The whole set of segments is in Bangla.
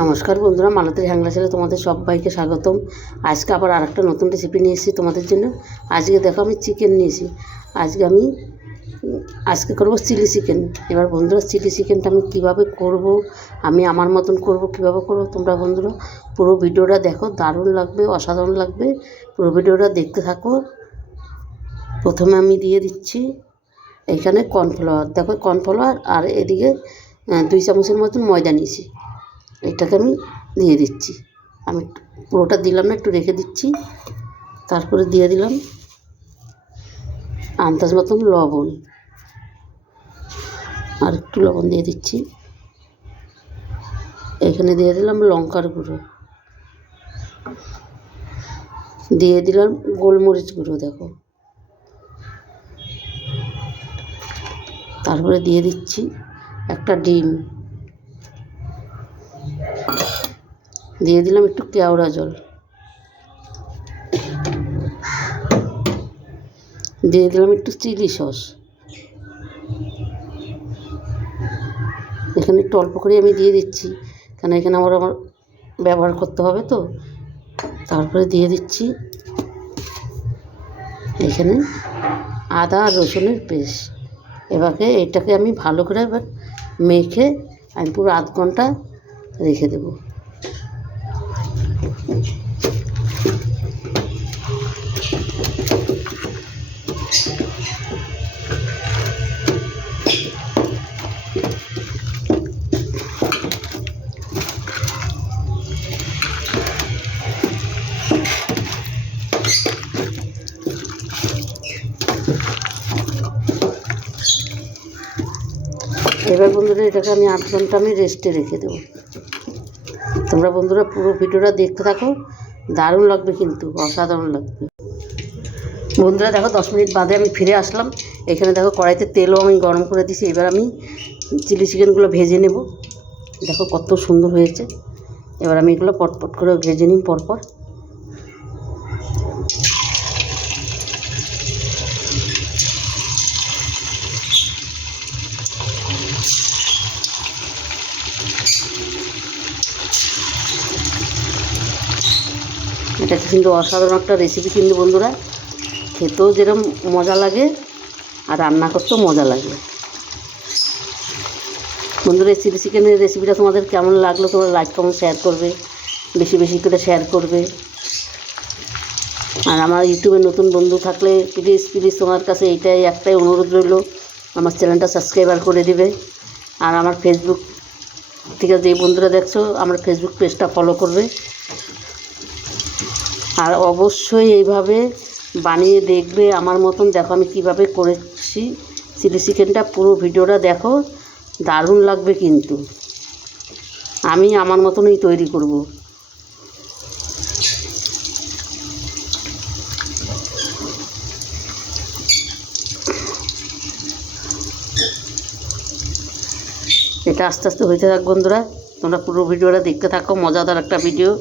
নমস্কার বন্ধুরা, মালতীর হ্যাংলা ছেলে তোমাদের সবাইকে স্বাগতম। আজকে আবার আরেকটা নতুন রেসিপি নিয়ে এসেছি তোমাদের জন্য। আজকে দেখো আমি চিকেন নিয়েছি। আজকে করব চিলি চিকেন। এবার বন্ধুরা, চিলি চিকেনটা আমি কীভাবে করব, আমি আমার মতন করব, কীভাবে করব তোমরা বন্ধুরা পুরো ভিডিওটা দেখো। দারুণ লাগবে, অসাধারণ লাগবে, পুরো ভিডিওটা দেখতে থাকো। প্রথমে আমি দিয়ে দিচ্ছি এখানে কর্নফ্লাওয়ার। দেখো কর্নফ্লাওয়ার, আর এদিকে 2 চামচের মতন ময়দা নিয়েছি। এটাকে আমি দিয়ে দিচ্ছি। আমি পুরোটা দিলাম না, একটু রেখে দিচ্ছি। তারপরে দিয়ে দিলাম আন্দাজ মতন লবণ, আর একটু লবণ দিয়ে দিচ্ছি। এখানে দিয়ে দিলাম লঙ্কার গুঁড়ো, দিয়ে দিলাম গোলমরিচ গুঁড়ো। দেখো, তারপরে দিয়ে দিচ্ছি একটা ডিম, দিয়ে দিলাম একটু কেওড়া জল, দিয়ে দিলাম একটু চিলি সস। এখানে একটু অল্প করে আমি দিয়ে দিচ্ছি, কারণ এখানে আমার ব্যবহার করতে হবে তো। তারপরে দিয়ে দিচ্ছি এখানে আদা আর রসুনের পেস্ট। এটাকে আমি ভালো করে এবার মেখে আমি পুরো আধ ঘন্টা রেখে দেবো। এবার বন্ধুরা, এটাকে আমি 8 ঘন্টা আমি রেস্টে রেখে দেবো। তোমরা বন্ধুরা পুরো ভিডিওটা দেখতে থাকো, দারুণ লাগবে, কিন্তু অসাধারণ লাগবে। বন্ধুরা দেখো, 10 মিনিট বাদে আমি ফিরে আসলাম। এখানে দেখো কড়াইতে তেলও আমি গরম করে দিয়েছি। এবার আমি চিলি চিকেনগুলো ভেজে নেব। দেখো কত সুন্দর হয়েছে। এবার আমি এগুলো পটপট করে ভেজে নিই পরপর। এটা কিন্তু অসাধারণ একটা রেসিপি কিন্তু বন্ধুরা, খেতেও যেরকম মজা লাগে আর রান্না করতেও মজা লাগে। বন্ধুরা, এই চিলি চিকেনের রেসিপিটা তোমাদের কেমন লাগলো তোমরা লাইক কমেন্ট শেয়ার করবে, বেশি বেশি করে শেয়ার করবে। আর আমার ইউটিউবে নতুন বন্ধু থাকলে প্লিজ প্লিজ তোমার কাছে এইটাই একটাই অনুরোধ রইল, আমার চ্যানেলটা সাবস্ক্রাইবার করে দিবে। আর আমার ফেসবুক থেকে যেই বন্ধুরা দেখছো, আমার ফেসবুক পেজটা ফলো করবে। আর অবশ্যই এইভাবে বানিয়ে দেখবে আমার মতন। দেখো আমি কিভাবে করেছি চিলি চিকেনটা, পুরো ভিডিওটা দেখো, দারুণ লাগবে কিন্তু। আমি আমার মতনই তৈরি করব। এটা আস্তে আস্তে হইতে থাক বন্ধুরা, তোমরা পুরো ভিডিওটা দেখতে থাকো, মজাদার একটা ভিডিও।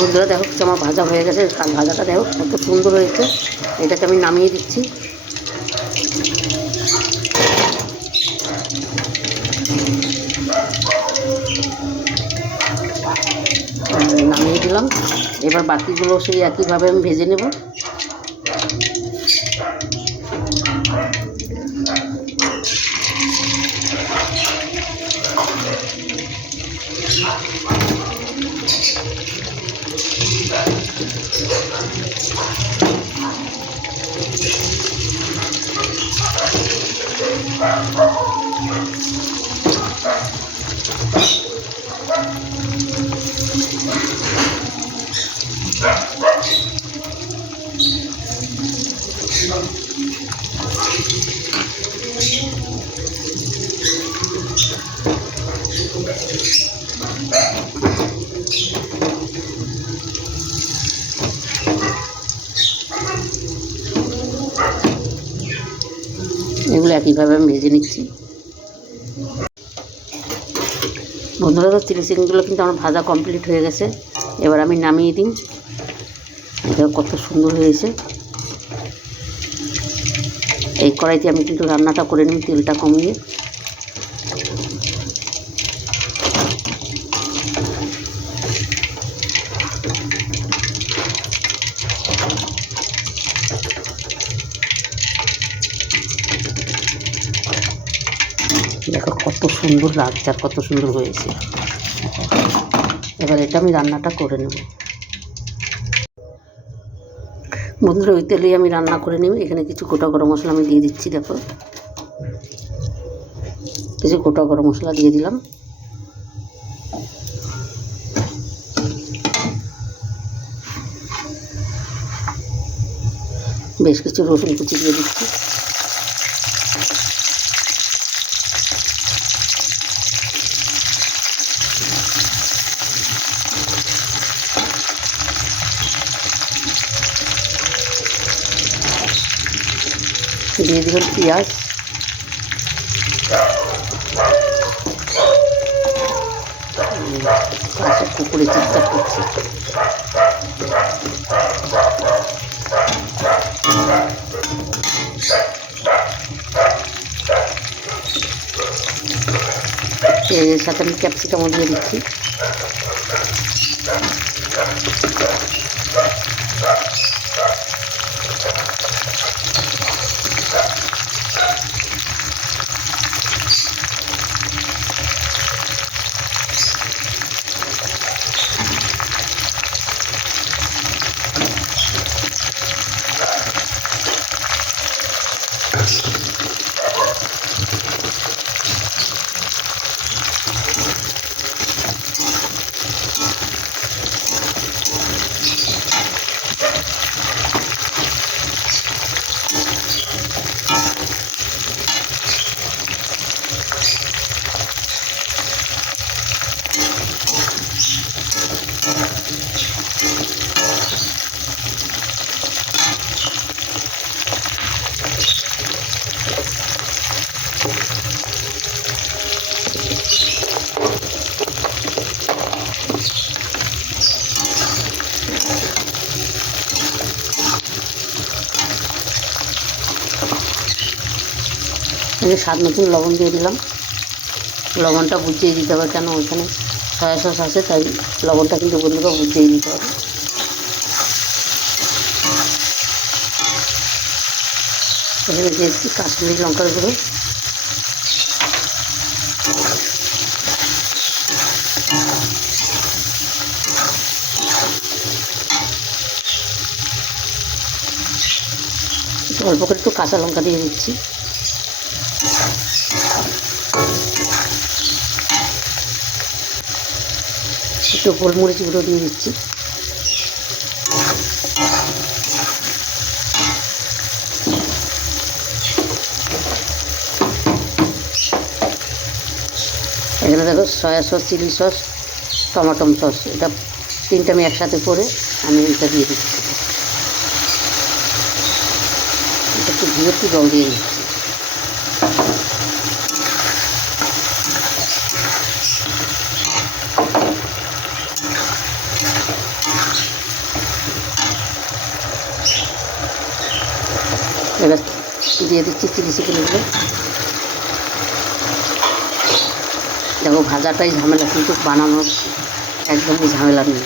বন্ধুরা দেখো আমার ভাজা হয়ে গেছে, ভাজাটা দেখো কত সুন্দর হয়েছে। এটাকে আমি নামিয়ে দিচ্ছি। নামিয়ে দিলাম। এবার বাকিগুলো সেই একইভাবে আমি ভেজে নেব। এগুলো একইভাবে আমি ভেজে নিচ্ছি। বন্ধুরা তো চিলি চিকেনগুলো কিন্তু আমার ভাজা কমপ্লিট হয়ে গেছে। এবার আমি নামিয়ে দিই। এটা কত সুন্দর হয়েছে। এই কড়াইতে আমি কিন্তু রান্নাটা করে নিই তেলটা কমিয়ে। দেখো কত সুন্দর লাগছে আর কত সুন্দর হয়েছে। এবার এটা আমি রান্নাটা করে নেব। বন্ধুরা ওই তেলেই আমি রান্না করে নেব। এখানে কিছু গোটা গরম মশলা আমি দিয়ে দিচ্ছি। দেখো কিছু গোটা গরম মশলা দিয়ে দিলাম। বেশ কিছু রসুন কুচি দিয়ে দিচ্ছি। দিয়ে দিলাম পেঁয়াজ, পাশে পুকুরে চিৎকার করছে। এর সাথে আমি ক্যাপসিকামও দিয়ে দিচ্ছি। স্বাদ মতন লবণ দিয়ে দিলাম। লবণটা বুঝিয়ে দিতে হবে, কেন ওইখানে সয়া সস আছে, তাই লবণটা কিন্তু বন্ধুরা বুঝিয়ে দিতে হবে। এখানে দিয়েছি কাশ্মীরি লঙ্কার গুঁড়ো, অল্প করে একটু কাঁচা লঙ্কা দিয়ে দিচ্ছি। একটু গোলমরিচ গুঁড়ো দিয়ে দিচ্ছি। এখানে দেখো soya sauce, chilli sauce, tomato sauce, এটা তিনটা আমি একসাথে করে আমি এটা দিয়ে দিচ্ছি। এটা একটু ধীরে একটু জল দিয়ে দিচ্ছি। এবার দিয়ে দিচ্ছি চিলি চিকেনগুলো। দেখো ভাজাটাই ঝামেলা, কিন্তু বানানো একদমই ঝামেলা নেই।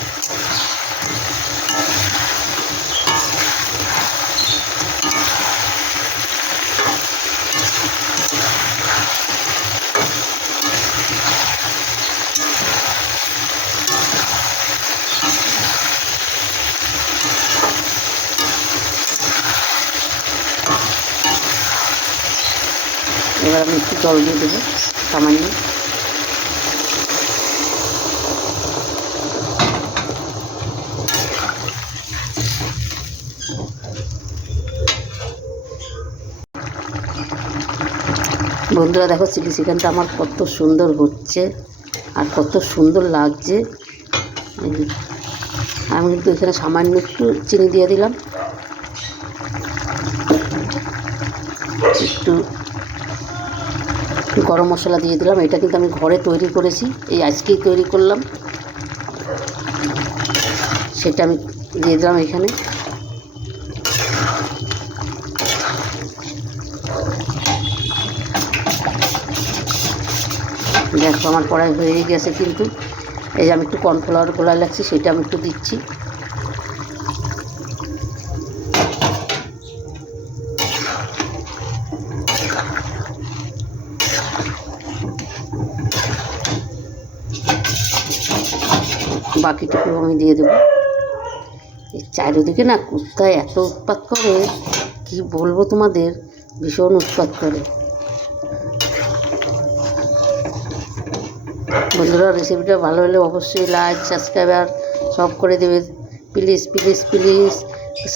এবার আমি একটু জল দিয়ে দেবো সামান্য। বন্ধুরা দেখো চিলি চিকেনটা আমার কত সুন্দর হচ্ছে আর কত সুন্দর লাগছে। আমি কিন্তু এখানে সামান্য একটু চিনি দিয়ে দিলাম, একটু গরম মশলা দিয়ে দিলাম। এটা কিন্তু আমি ঘরে তৈরি করেছি, এই আজকেই তৈরি করলাম, সেটা আমি দিয়ে দিলাম এখানে। দেখো আমার কড়াই হয়ে গেছে, কিন্তু এই যে আমি একটু কর্নফ্লাওয়ার গোলা লাগছি, সেটা আমি একটু দিচ্ছি। বাকিটুকু আমি দিয়ে দেবো। এই চারিদিকে না কুত্তায় এত উৎপাত করে, কি বলবো তোমাদের, ভীষণ উৎপাত করে। বন্ধুরা রেসিপিটা ভালো হলে অবশ্যই লাইক সাবস্ক্রাইবার সব করে দেবে, প্লিজ প্লিজ প্লিজ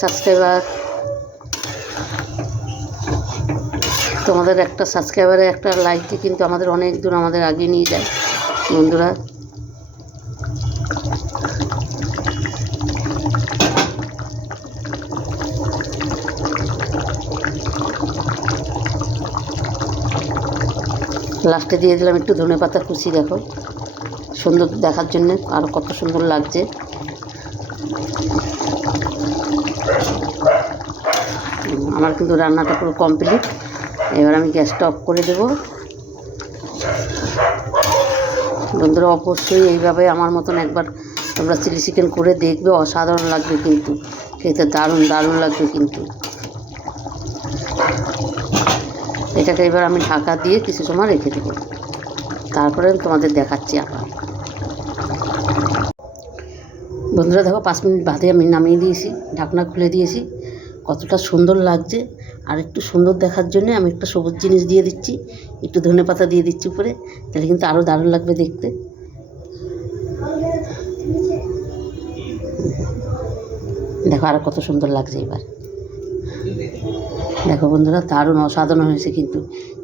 সাবস্ক্রাইবার। তোমাদের একটা সাবস্ক্রাইবারে একটা লাইকই কিন্তু আমাদের অনেক দূর আমাদের আগে নিয়ে যায় বন্ধুরা। লাস্টে দিয়ে দিলাম একটু ধনেপাতা কুচি, দেখো সুন্দর দেখার জন্য আরও কত সুন্দর লাগছে। আমার কিন্তু রান্নাটা পুরো কমপ্লিট। এবার আমি গ্যাসটা অফ করে দেব। বন্ধুরা অবশ্যই এইভাবে আমার মতন একবার তোমরা চিলি চিকেন করে দেখবে, অসাধারণ লাগবে কিন্তু খেতে, দারুণ দারুণ লাগবে কিন্তু। এটাকে এবার আমি ঢাকা দিয়ে কিছু সময় রেখে দেবো, তারপরে তোমাদের দেখাচ্ছি আবার। বন্ধুরা দেখো 5 মিনিট বাদে আমি নামিয়ে দিয়েছি, ঢাকনা খুলে দিয়েছি। কতটা সুন্দর লাগছে। আর একটু সুন্দর দেখার জন্য আমি একটা সবুজ জিনিস দিয়ে দিচ্ছি, একটু ধনেপাতা দিয়ে দিচ্ছি উপরে, তাহলে কিন্তু আরও দারুণ লাগবে দেখতে। দেখো আরও কত সুন্দর লাগছে এবার। দেখো বন্ধুরা দারুণ অসাধারণ হয়েছে কিন্তু,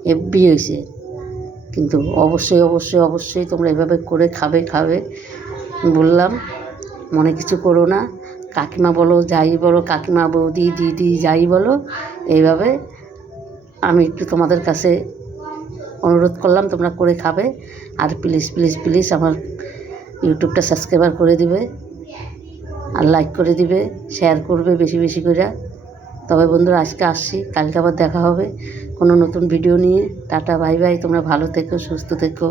হেভি হয়েছে কিন্তু। অবশ্যই অবশ্যই অবশ্যই তোমরা এভাবে করে খাবে বললাম, মনে কিছু করো না। কাকিমা বলো যাই বলো, কাকিমা বৌদি দিদি যাই বলো, এইভাবে আমি একটু তোমাদের কাছে অনুরোধ করলাম, তোমরা করে খাবে। আর প্লিজ প্লিজ প্লিজ আমার ইউটিউবটা সাবস্ক্রাইবার করে দিবে, আর লাইক করে দিবে, শেয়ার করবে বেশি বেশি করে। তবে বন্ধুরা আজকে আসছি, কালকে আবার দেখা হবে কোনো নতুন ভিডিও নিয়ে। টাটা বাই বাই, তোমরা ভালো থেকো, সুস্থ থেকো।